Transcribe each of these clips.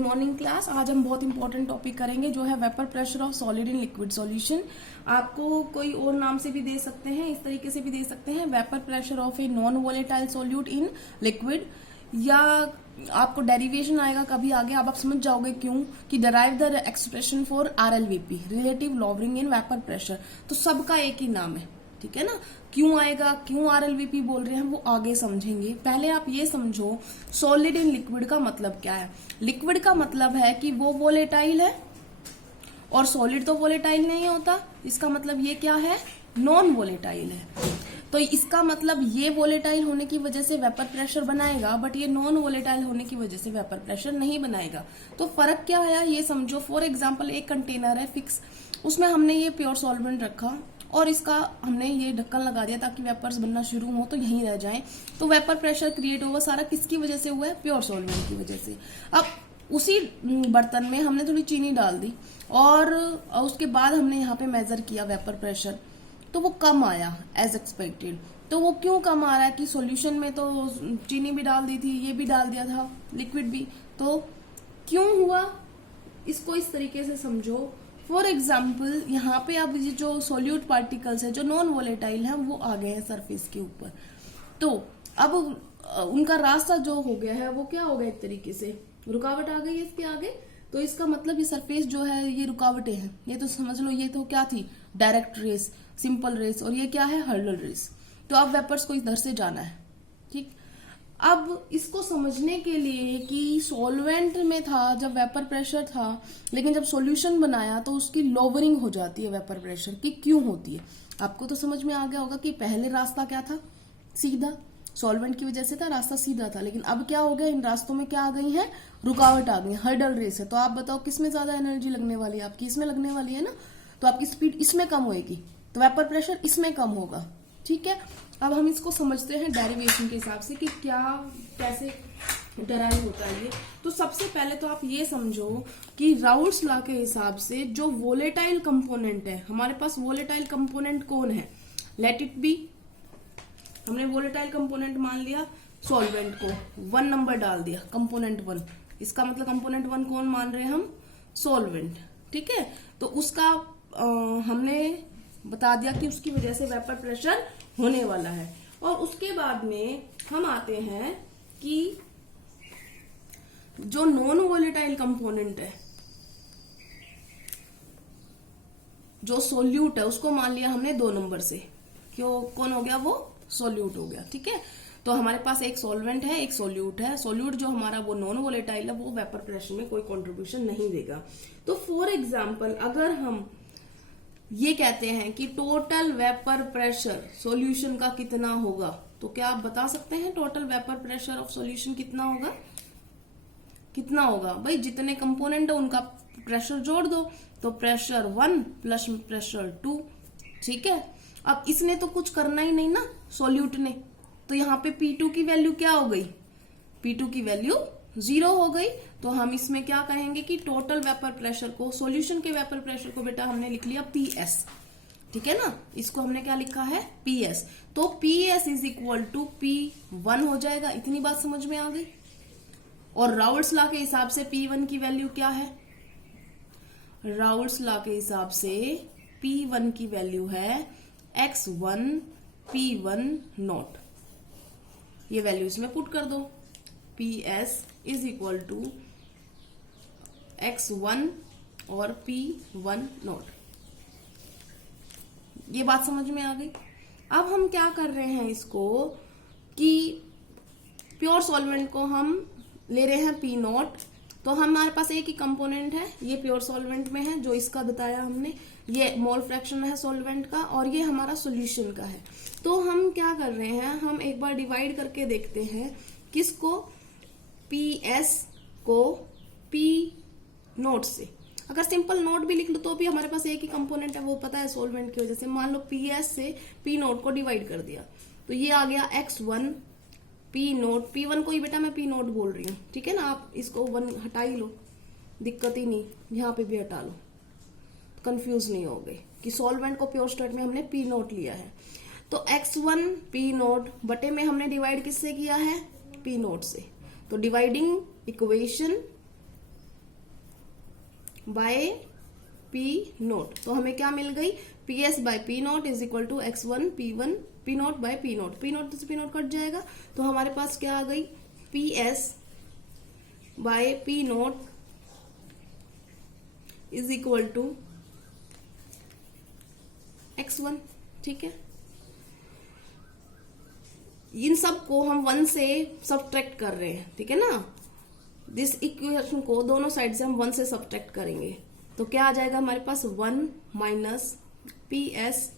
Morning class. आज हम बहुत इंपॉर्टेंट टॉपिक करेंगे जो है vapour pressure of solid in liquid solution. आपको कोई और नाम से भी दे सकते हैं, इस तरीके से भी दे सकते हैं, vapour pressure of a non volatile solute in liquid, या आपको डेरिवेशन आएगा कभी आगे, अब आप समझ जाओगे क्यों, कि derive the expression for RLVP, relative lowering in vapour pressure. तो सबका एक ही नाम है, ठीक है ना। क्यों आएगा, क्यों RLVP बोल रहे हैं, वो आगे समझेंगे। पहले आप ये समझो सॉलिड इन लिक्विड का मतलब क्या है। लिक्विड का मतलब है कि वो वोलेटाइल है, और सॉलिड तो वोलेटाइल नहीं होता। इसका मतलब ये क्या है, नॉन वोलेटाइल है। तो इसका मतलब ये वोलेटाइल होने की वजह से वेपर प्रेशर बनाएगा, बट ये नॉन वोलेटाइल होने की वजह से वेपर प्रेशर नहीं बनाएगा। तो फर्क क्या है ये समझो। फॉर एग्जाम्पल एक कंटेनर है फिक्स, उसमें हमने ये प्योर सॉल्वेंट रखा और इसका हमने ये ढक्कन लगा दिया ताकि वेपर्स बनना शुरू हो तो यहीं रह जाएं। तो वेपर प्रेशर क्रिएट होगा सारा किसकी वजह से हुआ है, प्योर सॉल्वेंट की वजह से। अब उसी बर्तन में हमने थोड़ी चीनी डाल दी और उसके बाद हमने यहाँ पे मेजर किया वेपर प्रेशर, तो वो कम आया एज एक्सपेक्टेड। तो वो क्यों कम आ रहा है कि सॉल्यूशन में तो चीनी भी डाल दी थी, ये भी डाल दिया था, लिक्विड भी, तो क्यों हुआ, इसको इस तरीके से समझो। फॉर एग्जाम्पल यहाँ पे अब ये जो सोल्यूट पार्टिकल्स है जो नॉन वोलेटाइल है वो आ गए हैं सरफेस के ऊपर, तो अब उनका रास्ता जो हो गया है वो क्या हो गया, एक तरीके से रुकावट आ गई है इसके आगे। तो इसका मतलब ये सरफेस जो है ये रुकावटें हैं। ये तो समझ लो, ये तो क्या थी, डायरेक्ट रेस, सिंपल रेस, और ये क्या है, हर्डल रेस। तो अब वेपर्स को इधर से जाना है, ठीक। अब इसको समझने के लिए कि सॉल्वेंट में था जब वेपर प्रेशर था, लेकिन जब सॉल्यूशन बनाया तो उसकी लोवरिंग हो जाती है वेपर प्रेशर की, क्यों होती है। आपको तो समझ में आ गया होगा कि पहले रास्ता क्या था, सीधा, सॉल्वेंट की वजह से था, रास्ता सीधा था, लेकिन अब क्या हो गया, इन रास्तों में क्या आ गई है, रुकावट आ गई, हर्डल रेस है। तो आप बताओ किसमें ज्यादा एनर्जी लगने वाली है, आपकी इसमें लगने वाली है ना, तो आपकी स्पीड इसमें कम होगी, तो वेपर प्रेशर इसमें कम होगा, ठीक है। अब हम इसको समझते हैं डेरिवेशन के हिसाब से कि क्या कैसे डराइव होता है ये। तो सबसे पहले तो आप ये समझो कि राउल्ट्स लॉ के हिसाब से जो वोलेटाइल कंपोनेंट है, हमारे पास वोलेटाइल कंपोनेंट कौन है, लेट इट बी, हमने वोलेटाइल कंपोनेंट मान लिया सॉल्वेंट को, 1 नंबर डाल दिया, कंपोनेंट 1। इसका मतलब कंपोनेंट 1 कौन मान रहे हैं हम, सॉल्वेंट, ठीक है। तो उसका हमने बता दिया कि उसकी वजह से वेपर प्रेशर होने वाला है। और उसके बाद में हम आते हैं कि जो नॉन वोलेटाइल कंपोनेंट है, जो सोल्यूट है, उसको मान लिया हमने 2 नंबर से, क्यों, कौन हो गया, वो सोल्यूट हो गया, ठीक है। तो हमारे पास एक सॉल्वेंट है, एक सोल्यूट है। सोल्यूट जो हमारा वो नॉन वोलेटाइल है, वो वेपर प्रेशर में कोई कंट्रीब्यूशन नहीं देगा। तो फॉर एग्जाम्पल अगर हम ये कहते हैं कि टोटल वेपर प्रेशर सॉल्यूशन का कितना होगा, तो क्या आप बता सकते हैं total vapour pressure of solution कितना होगा, कितना होगा भाई, जितने कंपोनेंट है उनका प्रेशर जोड़ दो, तो प्रेशर 1 प्लस प्रेशर 2, ठीक है। अब इसने तो कुछ करना ही नहीं ना, सॉल्यूट ने, तो यहाँ पे P2 की वैल्यू क्या हो गई, P2 की वैल्यू 0 हो गई। तो हम इसमें क्या कहेंगे कि टोटल वेपर प्रेशर को, सॉल्यूशन के वेपर प्रेशर को बेटा हमने लिख लिया PS, ठीक है ना, इसको हमने क्या लिखा है, PS। तो PS is equal to P1 हो जाएगा। इतनी बात समझ में आ गई। और राउल्ट्स लॉ के हिसाब से P1 की वैल्यू क्या है, राउल्ट्स लॉ के हिसाब से P1 की वैल्यू है X1 P1 नॉट। ये वैल्यू इसमें पुट कर दो, PS is equal to X1 और P1 नॉट। ये बात समझ में आ गई। अब हम क्या कर रहे हैं इसको कि प्योर सॉल्वेंट को हम ले रहे हैं P नॉट, तो हमारे पास एक ही कंपोनेंट है, ये प्योर सॉल्वेंट में है, जो इसका बताया हमने, ये मोल फ्रैक्शन है सॉल्वेंट का, और ये हमारा सॉल्यूशन का है। तो हम क्या कर रहे हैं, हम एक बार डिवाइड करके देखते हैं किसको, PS को P नोट से। अगर सिंपल नोट भी लिख लो तो भी हमारे पास एक ही कंपोनेंट है, वो पता है सॉल्वेंट की वजह से। मान लो PS से P नोट को डिवाइड कर दिया, तो ये आ गया X1 P नोट, P1 को ही बेटा मैं P नोट बोल रही हूँ, ठीक है ना। आप इसको 1 हटा ही लो, दिक्कत ही नहीं, यहाँ पे भी हटा लो, कंफ्यूज नहीं हो गए कि सॉल्वेंट को प्योर स्टेट में हमने P नोट लिया है। तो X1 P नोट बटे में हमने डिवाइड किससे किया है, P नोट से। तो dividing equation by P nought. तो हमें क्या मिल गई, P S by P nought is equal to x1 P nought by P nought. P nought से पी नोट कट जाएगा, तो हमारे पास क्या आ गई, P S by P nought is equal to x1। ठीक है, इन सब को हम 1 से सब्ट्रैक्ट कर रहे हैं, ठीक है ना। दिस इक्वेशन को दोनों साइड से हम 1 से सब्ट्रैक्ट करेंगे, तो क्या आ जाएगा हमारे पास 1 माइनस पी एस।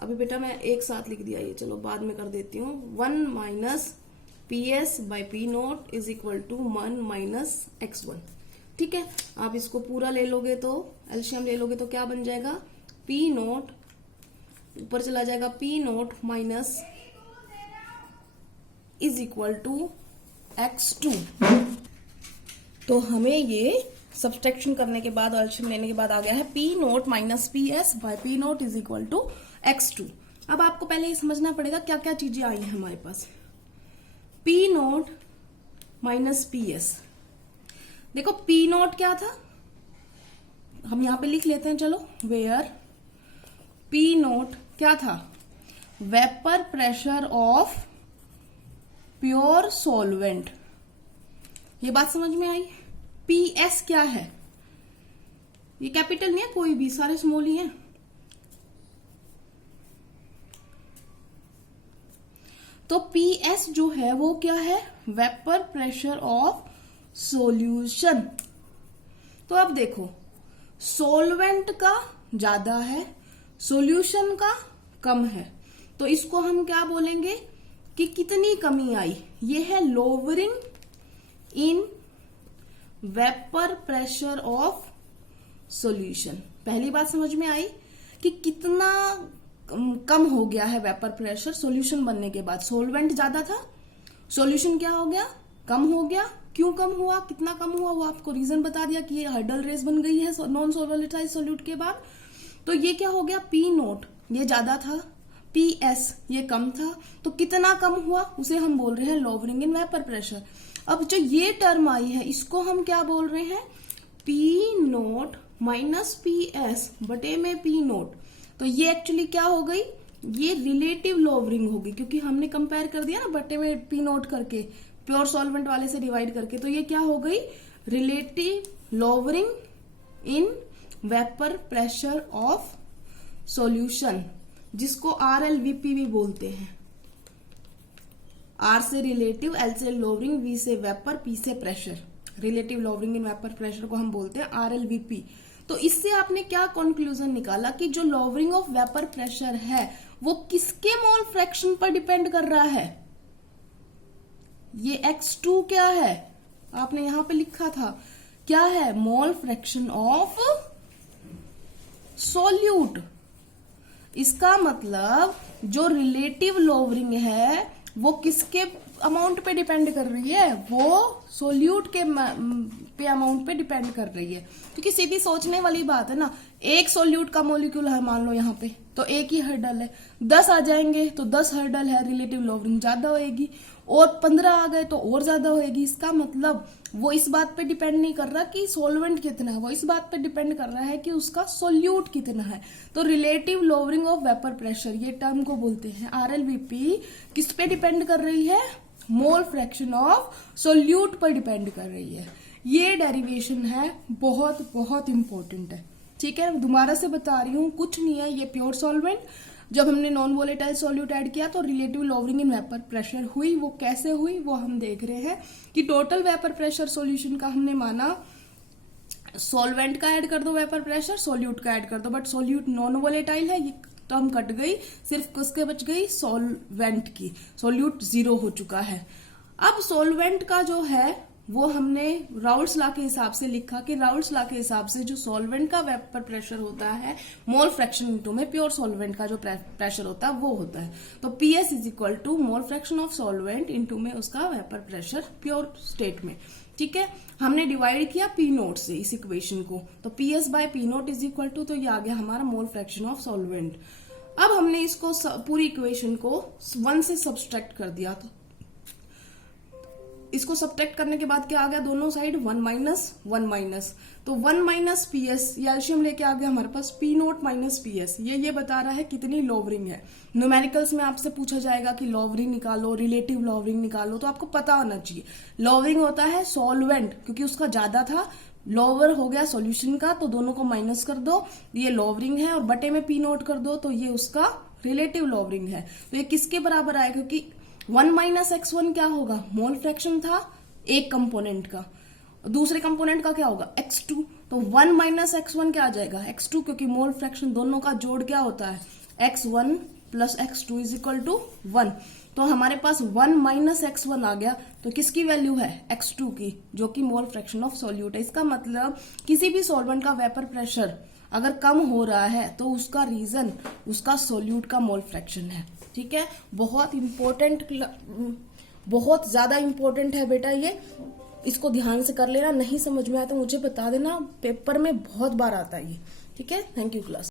अभी बेटा मैं एक साथ लिख दिया, ये चलो बाद में कर देती हूँ। 1 minus P S by P nought is equal to 1 minus x1। ठीक है, आप इसको पूरा ले लोगे तो एलसीएम ले लोगे तो क्या बन जाएगा, पी नोट ऊपर चला जाएगा, P note minus is equal to x2। तो हमें ये सब्सट्रैक्शन करने के बाद, एलसीएम लेने के बाद आ गया है P note minus P S by P nought is equal to x2। अब आपको पहले ये समझना पड़ेगा क्या क्या चीजें आई हैं हमारे पास। P note minus P S, देखो पी नोट क्या था, हम यहां पे लिख लेते हैं, चलो। वेयर पी नोट क्या था, vapour pressure of pure solvent. ये बात समझ में आई। पी एस क्या है, ये कैपिटल नहीं है कोई भी, सारे स्मॉल ही हैं। तो पी एस जो है वो क्या है, वेपर प्रेशर ऑफ सॉल्यूशन। तो अब देखो, सॉल्वेंट का ज्यादा है, सॉल्यूशन का कम है, तो इसको हम क्या बोलेंगे कि कितनी कमी आई, ये है lowering in vapour pressure of solution. पहली बात समझ में आई कि कितना कम हो गया है वेपर प्रेशर सॉल्यूशन बनने के बाद। सॉल्वेंट ज्यादा था, सॉल्यूशन क्या हो गया, कम हो गया। क्यों कम हुआ, कितना कम हुआ, वो आपको रीजन बता दिया कि ये हर्डल रेस बन गई है नॉन सोलटाइल सॉल्यूट के बाद। तो ये क्या हो गया, पी नोट ये ज्यादा था, पी एस ये कम था, तो कितना कम हुआ उसे हम बोल रहे हैं लोअरिंग इन वेपर प्रेशर। अब जो ये टर्म आई है इसको हम क्या बोल रहे हैं, P note minus P S बटे में पी नोट। तो ये एक्चुअली क्या हो गई, ये रिलेटिव लोअरिंग होगी, क्योंकि हमने कंपेयर कर दिया ना बटे में पी नोट करके, प्योर सॉल्वेंट वाले से डिवाइड करके। तो ये क्या हो गई, relative lowering in vapour pressure of solution, जिसको RLVP भी बोलते हैं। R से रिलेटिव, L से लोअरिंग, V से वेपर, P से pressure. Relative lowering in vapour pressure को हम बोलते हैं RLVP। तो इससे आपने क्या कंक्लूजन निकाला कि जो लोअरिंग ऑफ वेपर प्रेशर है वो किसके मोल फ्रैक्शन पर डिपेंड कर रहा है। ये x2 क्या है, आपने यहां पे लिखा था, क्या है, मोल फ्रैक्शन ऑफ सॉल्यूट। इसका मतलब जो रिलेटिव लोअरिंग है वो किसके अमाउंट पे डिपेंड कर रही है, वो सोल्यूट के पे अमाउंट पे डिपेंड कर रही है। क्योंकि सीधी सोचने वाली बात है ना, एक सोल्यूट का मॉलिक्यूल है मान लो यहाँ पे, तो एक ही हर्डल है, 10 आ जाएंगे तो 10 हर्डल है, रिलेटिव लोअरिंग ज्यादा होएगी, और 15 आ गए तो और ज्यादा होएगी। इसका मतलब वो इस बात पे डिपेंड नहीं कर रहा कि सॉल्वेंट कितना है, वो इस बात पे डिपेंड कर रहा है कि उसका सोल्यूट कितना है। तो relative lowering of vapour pressure ये टर्म को बोलते हैं RLVP। किस पे डिपेंड कर रही है, मोल फ्रैक्शन ऑफ सोल्यूट पर डिपेंड कर रही है। ये डेरिवेशन है, बहुत बहुत इंपॉर्टेंट है। ठीक है, दोबारा से बता रही हूँ, कुछ नहीं है, ये प्योर सॉल्वेंट। जब हमने नॉन वोलेटाइल सॉल्यूट ऐड किया तो relative lowering in vapour pressure हुई। वो कैसे हुई वो हम देख रहे हैं कि टोटल वेपर प्रेशर सॉल्यूशन का हमने माना, सॉल्वेंट का ऐड कर दो वेपर प्रेशर, सॉल्यूट का ऐड कर दो, बट सॉल्यूट नॉन वोलेटाइल है, ये टर्म कट गई, सिर्फ किसके बच गई, सॉल्वेंट की। सॉल्यूट 0 हो चुका है। अब सॉल्वेंट का जो है वो हमने राउल्ट्स लॉ के हिसाब से लिखा कि राउल्ट्स लॉ के हिसाब से जो सॉल्वेंट का वेपर प्रेशर होता है मोल फ्रैक्शन इनटू में प्योर सॉल्वेंट का जो प्रेशर होता है वो होता है। तो PS is equal to mole fraction of solvent into में उसका वेपर प्रेशर प्योर स्टेट में। ठीक है, हमने डिवाइड किया P नोट से इस इक्वेशन को, तो PS by P nought is equal to, तो ये आ गया हमारा मोल फ्रैक्शन ऑफ सॉल्वेंट। अब हमने इसको पूरी इक्वेशन को 1 से सब्सट्रैक्ट कर दिया, तो इसको सब्ट्रैक्ट करने के बाद क्या आ गया, दोनों साइड 1 माइनस 1 माइनस, तो 1 माइनस पी एस, ये एल्शियम लेके आ गया हमारे पास P note minus P S. ये बता रहा है कितनी लॉवरिंग है। न्यूमेरिकल्स में आपसे पूछा जाएगा कि लॉवरिंग निकालो, रिलेटिव लॉवरिंग निकालो, तो आपको पता होना चाहिए लॉवरिंग होता है सॉल्वेंट, क्योंकि उसका ज्यादा था, लोअर हो गया सॉल्यूशन का, तो दोनों को माइनस कर दो, ये लॉवरिंग है, और बटे में पी नोट कर दो, तो ये उसका रिलेटिव लॉवरिंग है। तो ये किसके बराबर आएगा, क्योंकि 1 माइनस x1 क्या होगा, मोल फ्रैक्शन था एक कंपोनेंट का, दूसरे कंपोनेंट का क्या होगा x2, तो 1 माइनस x1 क्या आ जाएगा x2, क्योंकि मोल फ्रैक्शन दोनों का जोड़ क्या होता है x1 plus x2 is equal to 1। तो हमारे पास 1 माइनस x1 आ गया, तो किसकी वैल्यू है x2 की, जो कि मोल फ्रैक्शन ऑफ सॉल्यूट है। इसका मतलब किसी भी सॉल्वेंट का वेपर प्रेशर अगर कम हो रहा है तो उसका रीजन उसका सॉल्यूट का मोल फ्रैक्शन है। ठीक है, बहुत इंपॉर्टेंट, बहुत ज्यादा इंपॉर्टेंट है बेटा ये, इसको ध्यान से कर लेना। नहीं समझ में आया तो मुझे बता देना, पेपर में बहुत बार आता है ये। ठीक है, थैंक यू क्लास।